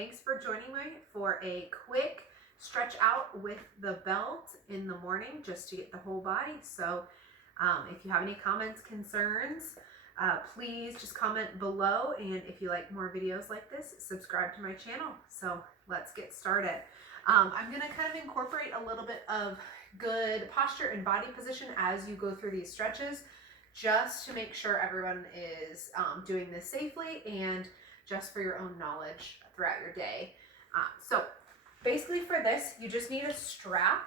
Thanks for joining me for a quick stretch out with the belt in the morning just to get the whole body. So if you have any comments, concerns, please just comment below. And if you like more videos like this, subscribe to my channel. So let's get started. I'm going to kind of incorporate a little bit of good posture and body position as you go through these stretches, just to make sure everyone is doing this safely and just for your own knowledge throughout your day. So basically for this, you just need a strap.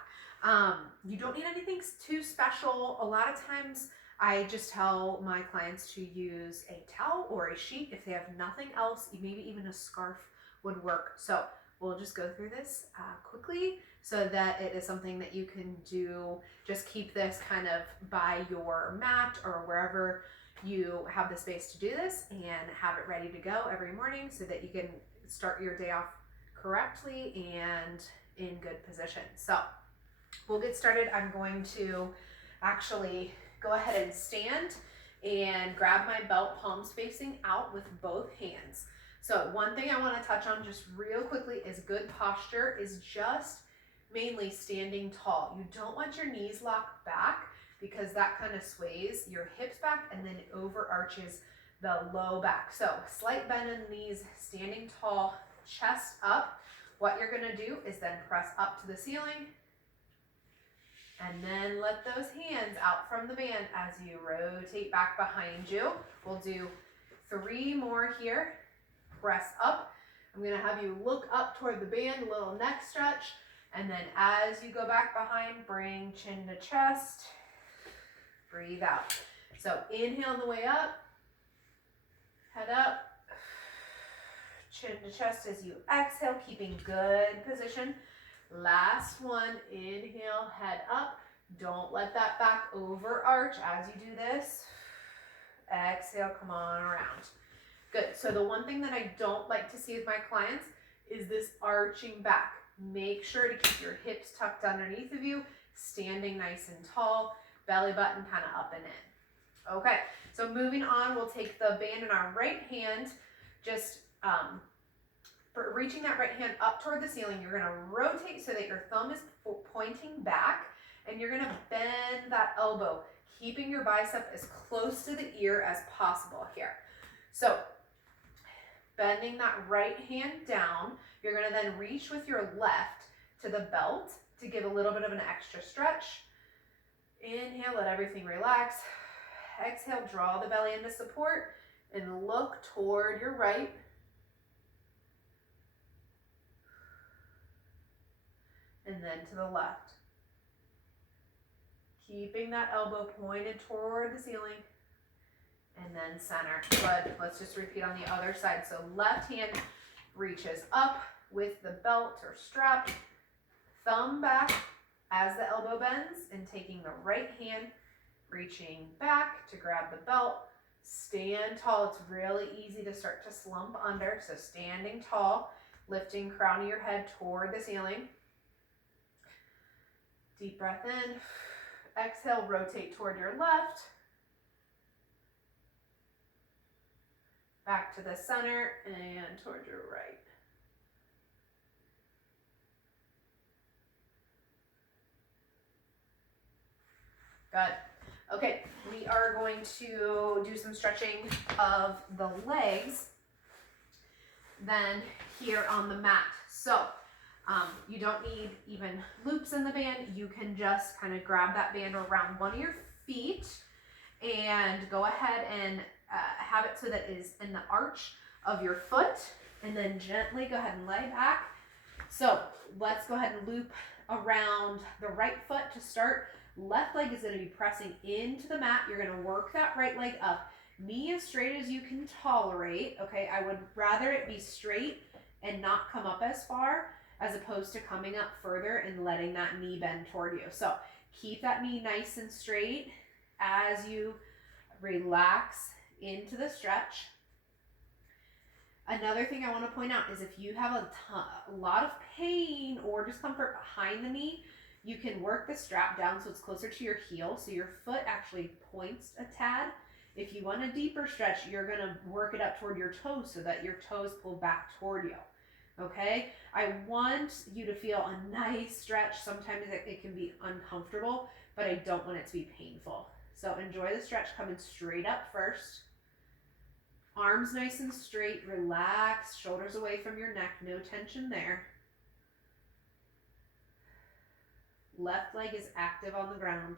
You don't need anything too special. A lot of times I just tell my clients to use a towel or a sheet. If they have nothing else, maybe even a scarf would work. So we'll just go through this quickly so that it is something that you can do. Just keep this kind of by your mat or wherever you have the space to do this, and have it ready to go every morning so that you can start your day off correctly and in good position. So we'll get started. I'm going to actually go ahead and stand and grab my belt, palms facing out with both hands. So one thing I want to touch on just real quickly is good posture is just mainly standing tall. You don't want your knees locked back, because that kind of sways your hips back and then overarches the low back. So slight bend in the knees, standing tall, chest up. What you're gonna do is then press up to the ceiling and then let those hands out from the band as you rotate back behind you. We'll do 3 more here. Press up. I'm gonna have you look up toward the band, a little neck stretch, and then as you go back behind, bring chin to chest. Breathe out. So inhale on the way up, head up, chin to chest as you exhale, keeping good position. Last one, inhale, head up. Don't let that back overarch as you do this. Exhale, come on around. Good. So the one thing that I don't like to see with my clients is this arching back. Make sure to keep your hips tucked underneath of you, standing nice and tall, belly button kind of up and in. Okay, so moving on, we'll take the band in our right hand, just reaching that right hand up toward the ceiling. You're going to rotate so that your thumb is pointing back, and you're going to bend that elbow, keeping your bicep as close to the ear as possible here. So bending that right hand down, you're going to then reach with your left to the belt to give a little bit of an extra stretch. Inhale, let everything relax. Exhale, draw the belly into support and look toward your right. And then to the left. Keeping that elbow pointed toward the ceiling. And then center. Good. Let's just repeat on the other side. So left hand reaches up with the belt or strap. Thumb back as the elbow bends, and taking the right hand, reaching back to grab the belt. Stand tall. It's really easy to start to slump under. So standing tall, lifting crown of your head toward the ceiling. Deep breath in. Exhale, rotate toward your left. Back to the center and toward your right. Good. Okay, we are going to do some stretching of the legs then here on the mat. So you don't need even loops in the band. You can just kind of grab that band around one of your feet and go ahead and have it so that it is in the arch of your foot, and then gently go ahead and lay back. So let's go ahead and loop around the right foot to start. Left leg is going to be pressing into the mat. You're going to work that right leg up. Knee as straight as you can tolerate. Okay, I would rather it be straight and not come up as far, as opposed to coming up further and letting that knee bend toward you. So keep that knee nice and straight as you relax into the stretch. Another thing I want to point out is if you have a lot of pain or discomfort behind the knee, you can work the strap down so it's closer to your heel, so your foot actually points a tad. If you want a deeper stretch, you're going to work it up toward your toes so that your toes pull back toward you. Okay, I want you to feel a nice stretch. Sometimes it can be uncomfortable, but I don't want it to be painful. So enjoy the stretch coming straight up first. Arms nice and straight, relax, shoulders away from your neck, no tension there. Left leg is active on the ground.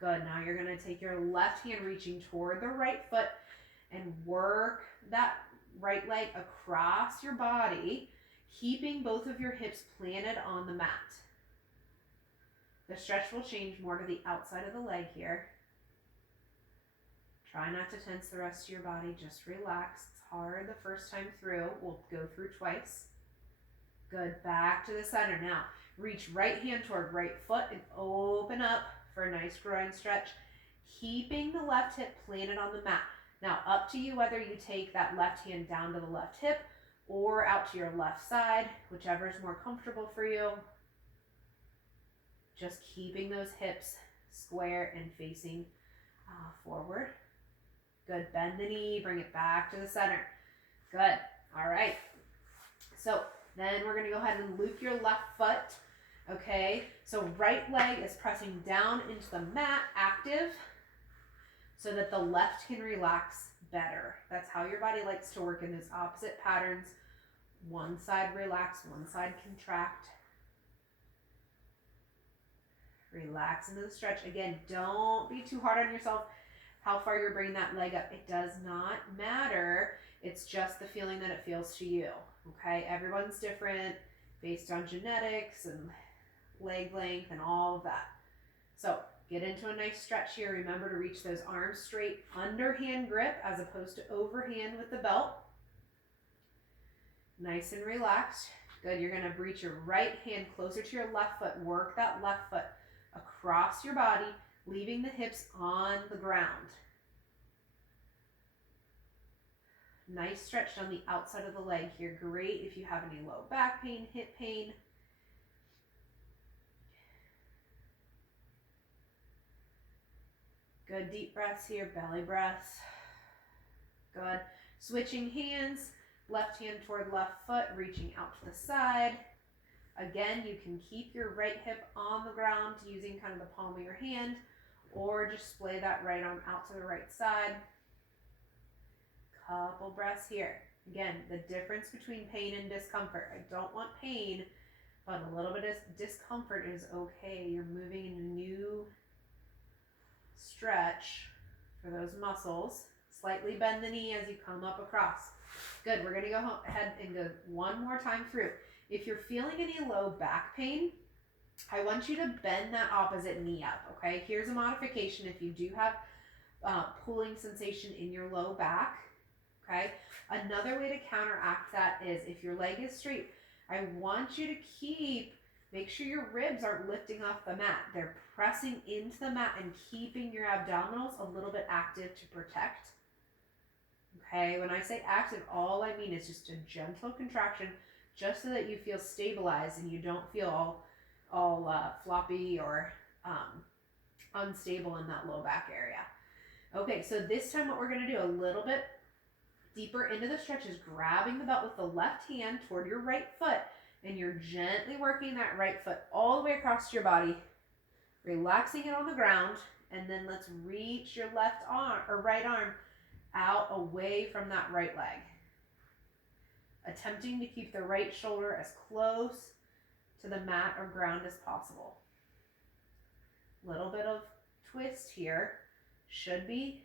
Good, now you're gonna take your left hand reaching toward the right foot and work that right leg across your body, keeping both of your hips planted on the mat. The stretch will change more to the outside of the leg here. Try not to tense the rest of your body, just relax. It's hard the first time through. We'll go through twice. Good, back to the center. Now, reach right hand toward right foot and open up for a nice groin stretch, keeping the left hip planted on the mat. Now, up to you whether you take that left hand down to the left hip or out to your left side, whichever is more comfortable for you. Just keeping those hips square and facing forward. Good, bend the knee, bring it back to the center. Good, all right. So then we're gonna go ahead and loop your left foot, okay? So right leg is pressing down into the mat, active, so that the left can relax better. That's how your body likes to work in those opposite patterns. One side relax, one side contract. Relax into the stretch. Again, don't be too hard on yourself how far you're bringing that leg up. It does not matter. It's just the feeling that it feels to you, okay? Everyone's different based on genetics and leg length and all of that. So get into a nice stretch here. Remember to reach those arms straight, underhand grip as opposed to overhand with the belt. Nice and relaxed. Good, you're gonna reach your right hand closer to your left foot. Work that left foot across your body, leaving the hips on the ground. Nice stretch down the outside of the leg here. Great if you have any low back pain, hip pain. Good deep breaths here, belly breaths. Good. Switching hands, left hand toward left foot, reaching out to the side. Again, you can keep your right hip on the ground using kind of the palm of your hand, or just splay that right arm out to the right side. Couple breaths here. Again, the difference between pain and discomfort. I don't want pain, but a little bit of discomfort is okay. You're moving in a new stretch for those muscles. Slightly bend the knee as you come up across. Good, we're gonna go ahead and go one more time through. If you're feeling any low back pain, I want you to bend that opposite knee up, okay? Here's a modification if you do have pulling sensation in your low back, okay? Another way to counteract that is if your leg is straight, I want you to make sure your ribs aren't lifting off the mat. They're pressing into the mat and keeping your abdominals a little bit active to protect. Okay, when I say active, all I mean is just a gentle contraction, just so that you feel stabilized and you don't feel all floppy or unstable in that low back area. Okay, so this time what we're gonna do a little bit deeper into the stretch is grabbing the belt with the left hand toward your right foot, and you're gently working that right foot all the way across your body, relaxing it on the ground, and then let's reach your left arm or right arm out away from that right leg. Attempting to keep the right shoulder as close to the mat or ground as possible. Little bit of twist here. Should be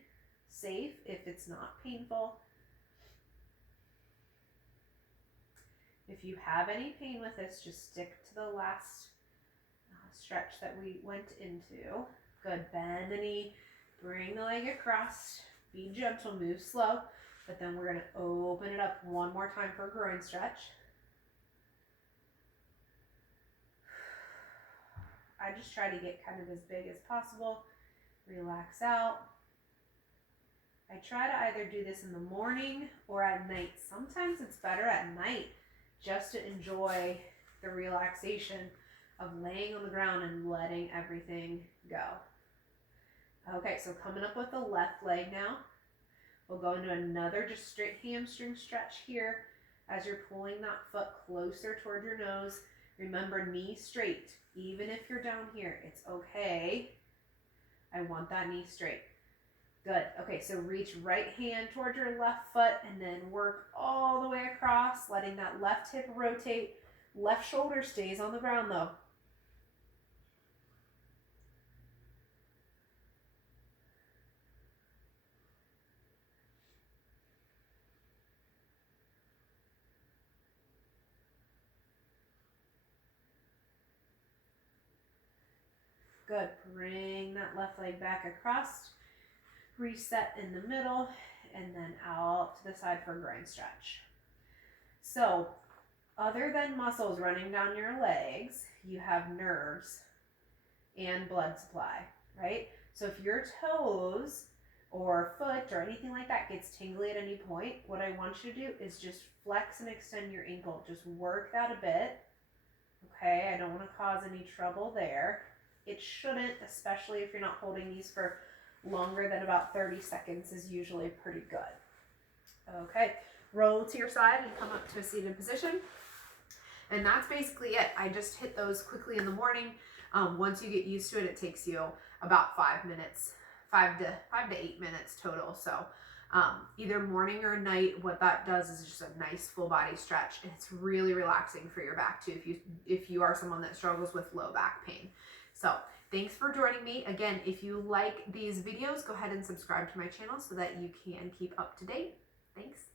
safe if it's not painful. If you have any pain with this, just stick to the last stretch that we went into. Good, bend the knee, bring the leg across, be gentle, move slow, but then we're gonna open it up one more time for a groin stretch. I just try to get kind of as big as possible, relax out. I try to either do this in the morning or at night. Sometimes it's better at night just to enjoy the relaxation of laying on the ground and letting everything go. Okay, so coming up with the left leg now. We'll go into another just straight hamstring stretch here as you're pulling that foot closer toward your nose. Remember, knee straight. Even if you're down here, it's okay. I want that knee straight. Good. Okay, so reach right hand toward your left foot and then work all the way across, letting that left hip rotate. Left shoulder stays on the ground though. Good. Bring that left leg back across. Reset in the middle and then out to the side for a groin stretch. So, other than muscles running down your legs, you have nerves and blood supply, right? So if your toes or foot or anything like that gets tingly at any point, what I want you to do is just flex and extend your ankle. Just work that a bit, okay? I don't want to cause any trouble there. It shouldn't, especially if you're not holding these for longer than about 30 seconds is usually pretty good. Okay, roll to your side and come up to a seated position. And that's basically it. I just hit those quickly in the morning. Once you get used to it, it takes you about 5 minutes, 5 to 8 minutes total. So either morning or night, what that does is just a nice full body stretch. And it's really relaxing for your back too if you are someone that struggles with low back pain. So thanks for joining me. Again, if you like these videos, go ahead and subscribe to my channel so that you can keep up to date. Thanks.